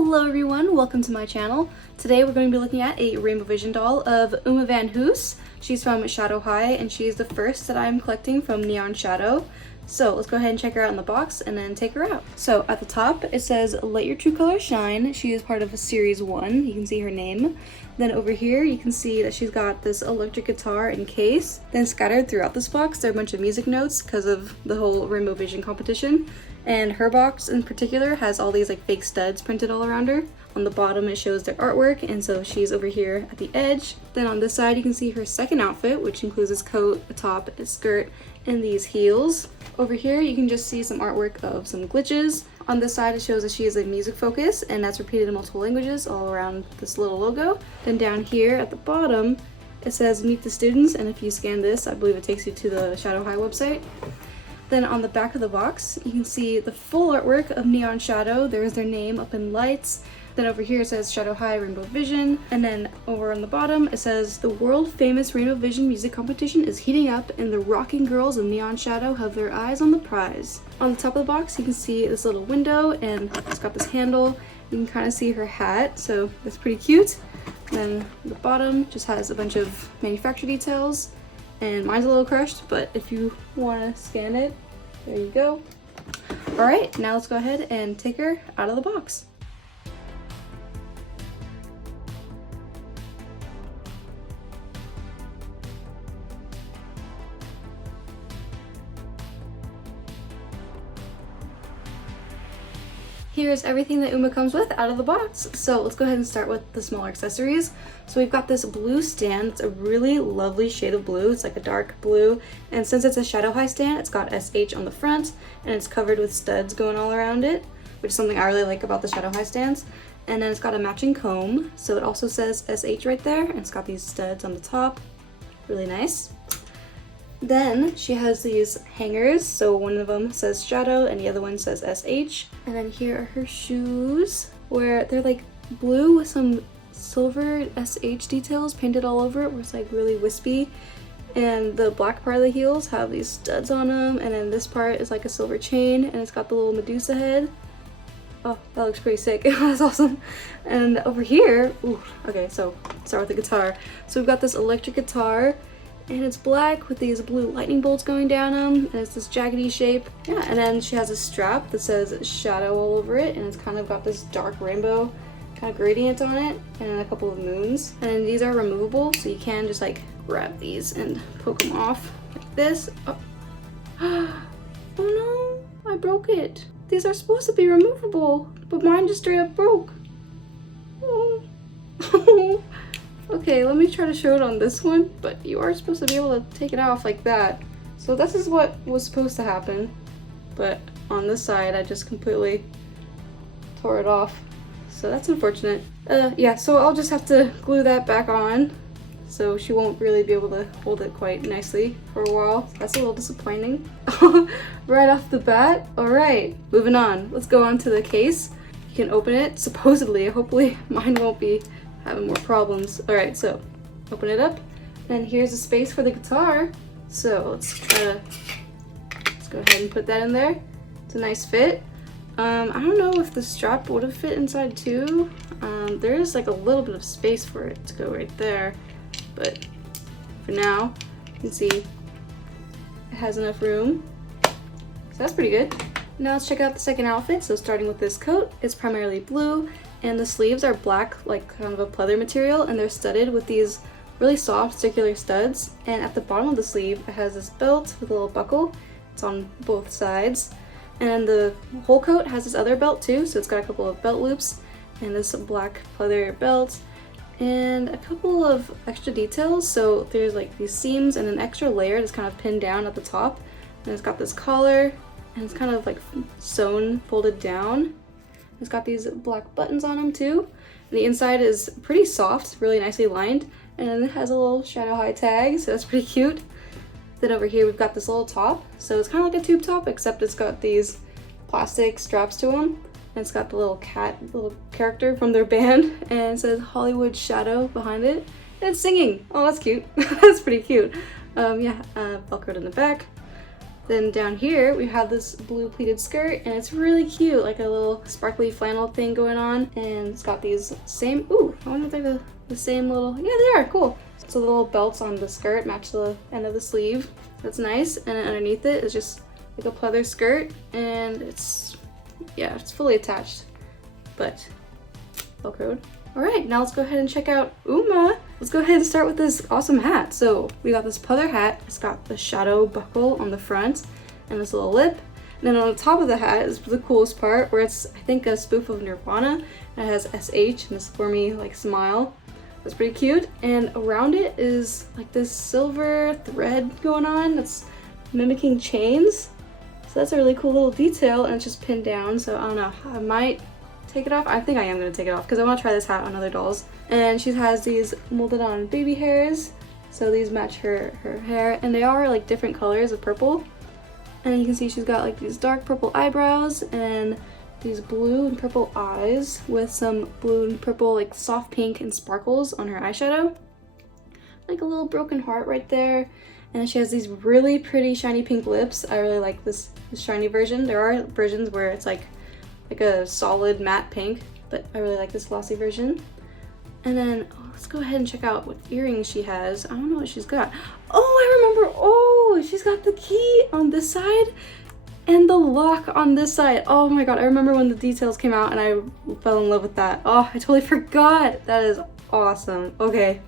Hello everyone, welcome to my channel. Today we're going to be looking at a Rainbow Vision doll of Vanhoose. She's from Shadow High and she's the first that I'm collecting from Neon Shadow. So let's go ahead and check her out in the box and then take her out. So at the top it says Let Your True Color Shine. She is part of Series 1. You can see her name. Then over here you can see that she's got this electric guitar and case. Then scattered throughout this box there are a bunch of music notes because of the whole Rainbow Vision competition. And her box in particular has all these like fake studs printed all around her. On the bottom it shows their artwork, and so she's over here at the edge. Then on this side you can see her second outfit, which includes this coat, a top, a skirt, and these heels. Over here you can just see some artwork of some glitches. On this side it shows that she is a music focus, and that's repeated in multiple languages all around this little logo. Then down here at the bottom it says Meet the Students, and if you scan this I believe it takes you to the Shadow High website. Then on the back of the box, you can see the full artwork of Neon Shadow. There's their name up in lights. Then over here it says Shadow High Rainbow Vision. And then over on the bottom, it says the world famous Rainbow Vision music competition is heating up and the rocking girls of Neon Shadow have their eyes on the prize. On the top of the box, you can see this little window and it's got this handle. You can kind of see her hat, so that's pretty cute. Then the bottom just has a bunch of manufacturer details. And mine's a little crushed, but if you want to scan it, there you go. Alright, now let's go ahead and take her out of the box. Here's everything that Uma comes with out of the box. So let's go ahead and start with the smaller accessories. So we've got this blue stand. It's a really lovely shade of blue. It's like a dark blue. And since it's a Shadow High stand, it's got SH on the front and it's covered with studs going all around it, which is something I really like about the Shadow High stands. And then it's got a matching comb. So it also says SH right there, and it's got these studs on the top. Really nice. Then she has these hangers, so one of them says Shadow and the other one says SH. And then here are her shoes, where they're like blue with some silver SH details painted all over it, where it's like really wispy. And the black part of the heels have these studs on them, and then this part is like a silver chain, and it's got the little Medusa head. Oh, that looks pretty sick. That's awesome. And over here, ooh, okay, so start with the guitar. So we've got this electric guitar, and it's black with these blue lightning bolts going down them, and it's this jaggedy shape. Yeah, and then she has a strap that says Shadow all over it, and it's kind of got this dark rainbow kind of gradient on it, and a couple of moons. And these are removable, so you can just like grab these and poke them off like this. Oh, oh no, I broke it. These are supposed to be removable, but mine just straight up broke. Oh. Okay, let me try to show it on this one, but you are supposed to be able to take it off like that. So this is what was supposed to happen, but on this side I just completely tore it off. So that's unfortunate. Yeah, so I'll just have to glue that back on, so she won't really be able to hold it quite nicely for a while. That's a little disappointing. Right off the bat. Alright, moving on. Let's go on to the case. You can open it, supposedly. Hopefully mine won't be having more problems. Alright, so open it up, and here's a space for the guitar. So let's go ahead and put that in there. It's a nice fit. I don't know if the strap would have fit inside too. There is like a little bit of space for it to go right there, but for now you can see it has enough room, so that's pretty good. Now let's check out the second outfit. So starting with this coat, it's primarily blue, and the sleeves are black, like kind of a pleather material, and they're studded with these really soft circular studs. And at the bottom of the sleeve it has this belt with a little buckle. It's on both sides, and the whole coat has this other belt too, so it's got a couple of belt loops and this black pleather belt and a couple of extra details. So there's like these seams and an extra layer that's kind of pinned down at the top, and it's got this collar, and it's kind of like sewn, folded down. It's got these black buttons on them too. And the inside is pretty soft, really nicely lined, and then it has a little Shadow High tag, so that's pretty cute. Then over here we've got this little top, so it's kind of like a tube top, except it's got these plastic straps to them, and it's got the little character from their band, and it says Hollywood Shadow behind it, and it's singing. Oh, that's cute. That's pretty cute. Yeah, velcroed in the back. Then down here we have this blue pleated skirt, and it's really cute, like a little sparkly flannel thing going on. And it's got these same, ooh, I wonder if they're the same little, yeah they are, cool. So the little belts on the skirt match the end of the sleeve. That's nice. And then underneath it is just like a pleather skirt, and it's fully attached, but velcroed. All right, now let's go ahead and check out Uma. Let's go ahead and start with this awesome hat. So we got this pleather hat. It's got the shadow buckle on the front and this little lip. And then on the top of the hat is the coolest part, where it's, I think, a spoof of Nirvana. And it has SH and this Stormy like smile. That's pretty cute. And around it is like this silver thread going on that's mimicking chains. So that's a really cool little detail, and it's just pinned down. So I don't know, I might take it off. I think I am going to take it off because I want to try this hat on other dolls. And she has these molded on baby hairs, so these match her hair, and they are like different colors of purple. And you can see she's got like these dark purple eyebrows and these blue and purple eyes with some blue and purple like soft pink and sparkles on her eyeshadow, like a little broken heart right there. And then she has these really pretty shiny pink lips. I really like this shiny version. There are versions where it's like a solid matte pink, but I really like this glossy version. And then let's go ahead and check out what earrings she has. I don't know what she's got. Oh, I remember. Oh, she's got the key on this side and the lock on this side. Oh my god, I remember when the details came out and I fell in love with that. Oh, I totally forgot. That is awesome. Okay.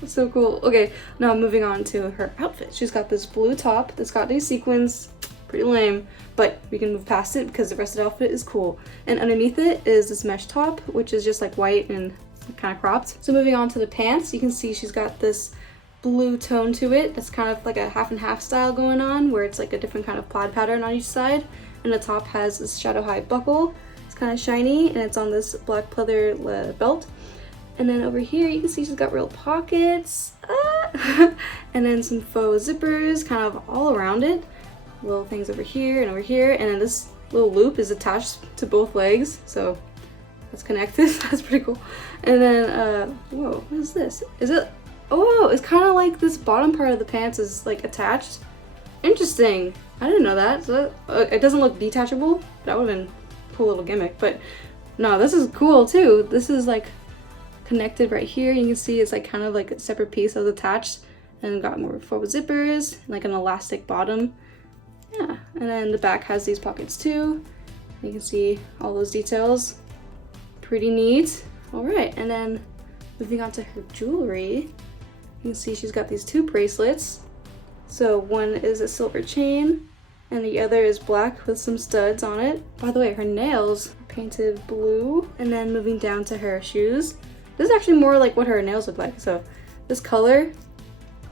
That's so cool. Okay, now moving on to her outfit. She's got this blue top that's got these sequins. Pretty lame, but we can move past it because the rest of the outfit is cool. And underneath it is this mesh top, which is just like white and kind of cropped. So moving on to the pants, you can see she's got this blue tone to it. That's kind of like a half and half style going on, where it's like a different kind of plaid pattern on each side. And the top has this shadow high buckle. It's kind of shiny, and it's on this black pleather belt. And then over here, you can see she's got real pockets. And then some faux zippers kind of all around it. Little things over here, and then this little loop is attached to both legs, so that's connected. That's pretty cool. And then, whoa, what is this? Is it, oh, it's kind of like this bottom part of the pants is like attached. Interesting. I didn't know that. So it doesn't look detachable. That would have been a cool little gimmick, but no, this is cool too. This is like connected right here. You can see it's like kind of like a separate piece that's attached, and got more faux zippers, like an elastic bottom. Yeah, and then the back has these pockets too. You can see all those details. Pretty neat. All right, and then moving on to her jewelry, you can see she's got these two bracelets. So one is a silver chain, and the other is black with some studs on it. By the way, her nails are painted blue. And then moving down to her shoes. This is actually more like what her nails look like. So this color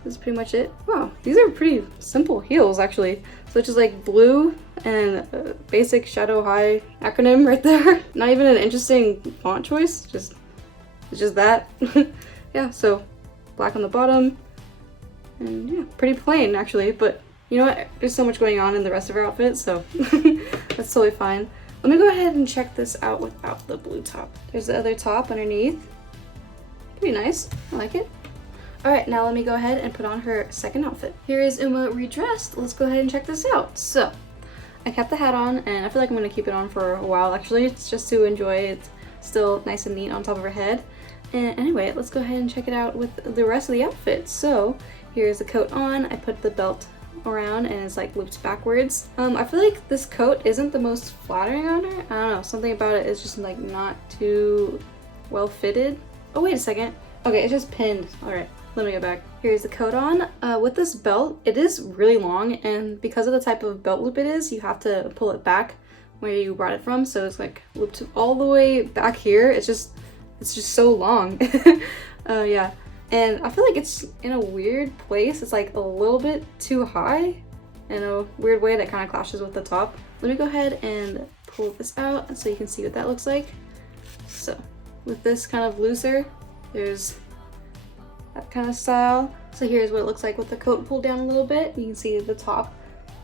is pretty much it. Wow, these are pretty simple heels actually. So it's just like blue and a basic shadow high acronym right there. Not even an interesting font choice, it's just that. Yeah, so black on the bottom, and yeah, pretty plain actually, but you know what? There's so much going on in the rest of her outfit, so that's totally fine. Let me go ahead and check this out without the blue top. There's the other top underneath. Pretty nice, I like it. Alright, now let me go ahead and put on her second outfit. Here is Uma redressed. Let's go ahead and check this out. So, I kept the hat on, and I feel like I'm going to keep it on for a while actually. It's just to enjoy it. It's still nice and neat on top of her head. And anyway, let's go ahead and check it out with the rest of the outfit. So, here's the coat on. I put the belt around and it's like looped backwards. I feel like this coat isn't the most flattering on her. I don't know, something about it is just like not too well fitted. Oh, wait a second. Okay, it's just pinned. Alright. Let me go back. Here's the coat on. With this belt, it is really long, and because of the type of belt loop it is, you have to pull it back where you brought it from, so it's like looped all the way back here. It's just so long. Yeah, and I feel like it's in a weird place. It's like a little bit too high in a weird way that kind of clashes with the top. Let me go ahead and pull this out so you can see what that looks like. So with this kind of looser, there's that kind of style. So here's what it looks like with the coat pulled down a little bit. You can see the top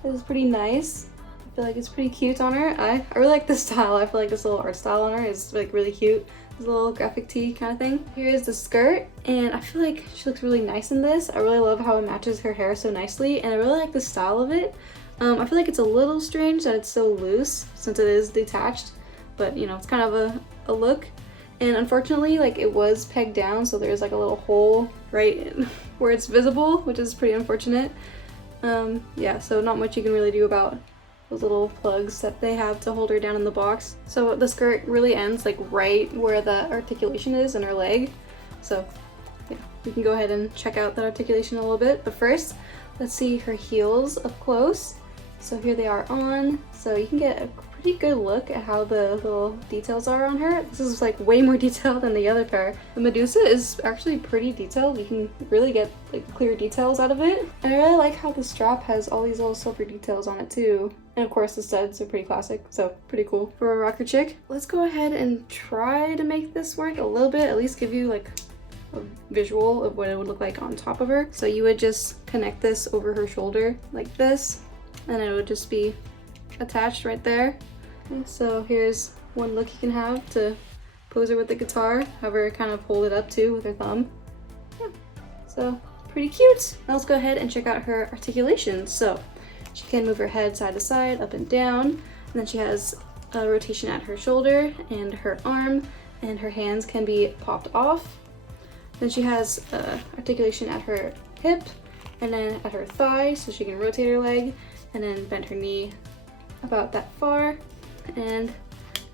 is pretty nice. feel like it's pretty cute on her. I really like this style. I feel like this little art style on her is like really cute. This little graphic tee kind of thing. Here is the skirt, and I feel like she looks really nice in this. I really love how it matches her hair so nicely, and I really like the style of it. I feel like it's a little strange that it's so loose since it is detached, but you know, it's kind of a look. And unfortunately, like, it was pegged down, so there's like a little hole right where it's visible, which is pretty unfortunate. Yeah, so not much you can really do about those little plugs that they have to hold her down in the box. So the skirt really ends like right where the articulation is in her leg. So yeah, we can go ahead and check out that articulation a little bit. But first, let's see her heels up close. So here they are on. So you can get a pretty good look at how the little details are on her. This is like way more detailed than the other pair. The Medusa is actually pretty detailed. You can really get like clear details out of it. And I really like how the strap has all these little silver details on it too. And of course the studs are pretty classic, so pretty cool for a rocker chick. Let's go ahead and try to make this work a little bit, at least give you like a visual of what it would look like on top of her. So you would just connect this over her shoulder like this, and it would just be attached right there. So here's one look you can have to pose her with the guitar, have her kind of hold it up too with her thumb. Yeah, so pretty cute. Now let's go ahead and check out her articulation. So she can move her head side to side, up and down, and then she has a rotation at her shoulder and her arm, and her hands can be popped off. Then she has articulation at her hip, and then at her thigh, so she can rotate her leg, and then bend her knee about that far, and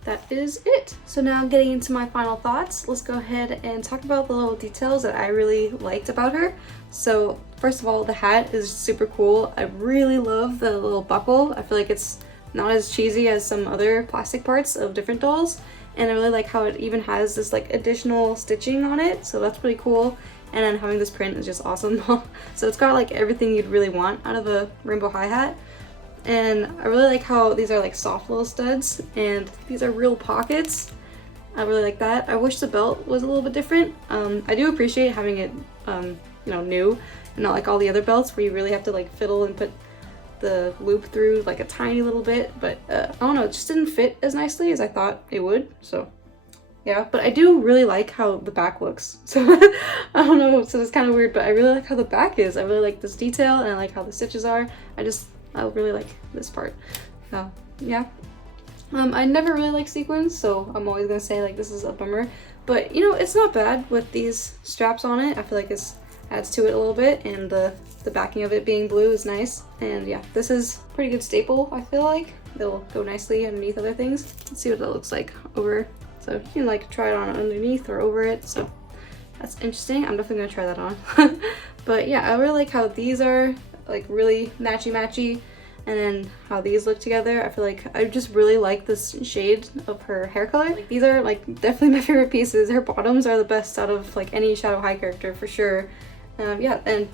that is it. So now getting into my final thoughts, let's go ahead and talk about the little details that I really liked about her. So first of all, the hat is super cool. I really love the little buckle. I feel like it's not as cheesy as some other plastic parts of different dolls, and I really like how it even has this like additional stitching on it, so that's pretty cool. And then having this print is just awesome. So it's got like everything you'd really want out of a rainbow high hat. And I really like how these are like soft little studs, and these are real pockets. I really like that. I wish the belt was a little bit different. I do appreciate having it you know, new, and not like all the other belts where you really have to like fiddle and put the loop through like a tiny little bit, but I don't know, it just didn't fit as nicely as I thought it would. So yeah, but I do really like how the back looks. So I don't know, so it's kind of weird, but I really like how the back is. I really like this detail, and I like how the stitches are. I really like this part. So yeah, I never really like sequins, so I'm always gonna say like this is a bummer, but you know, it's not bad with these straps on it. I feel like this adds to it a little bit, and the backing of it being blue is nice. And yeah, this is a pretty good staple. I feel like it'll go nicely underneath other things. Let's see what it looks like over. So you can like try it on underneath or over it, so that's interesting. I'm definitely gonna try that on. But yeah, I really like how these are like really matchy, and then how these look together. I feel like I just really like this shade of her hair color. Like, these are like definitely my favorite pieces. Her bottoms are the best out of like any Shadow High character for sure. Yeah, and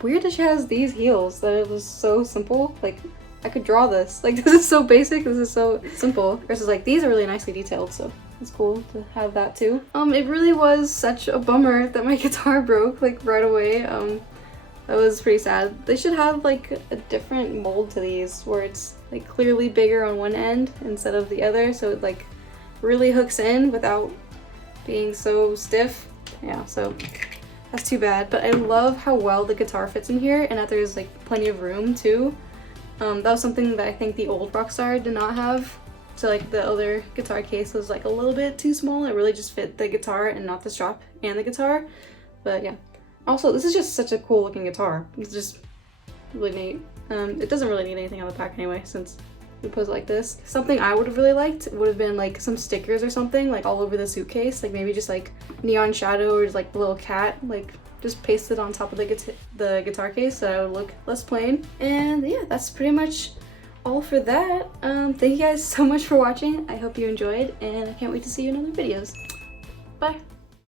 weird that she has these heels, that it was so simple. Like, I could draw this. Like, this is so basic, this is so simple. Versus like these are really nicely detailed, so it's cool to have that too. It really was such a bummer that my guitar broke like right away. That was pretty sad. They should have like a different mold to these where it's like clearly bigger on one end instead of the other, so it like really hooks in without being so stiff. Yeah, so that's too bad. But I love how well the guitar fits in here, and that there's like plenty of room too. That was something that I think the old Rockstar did not have. So like the other guitar case was like a little bit too small. It really just fit the guitar and not the strap and the guitar. But yeah. Also, this is just such a cool looking guitar. It's just really neat. It doesn't really need anything on the back anyway, since we pose it like this. Something I would have really liked would have been like some stickers or something like all over the suitcase. Like maybe just like neon shadow, or just like a little cat, like just pasted on top of the guitar case, so it would look less plain. And yeah, that's pretty much all for that. Thank you guys so much for watching. I hope you enjoyed, and I can't wait to see you in other videos. Bye!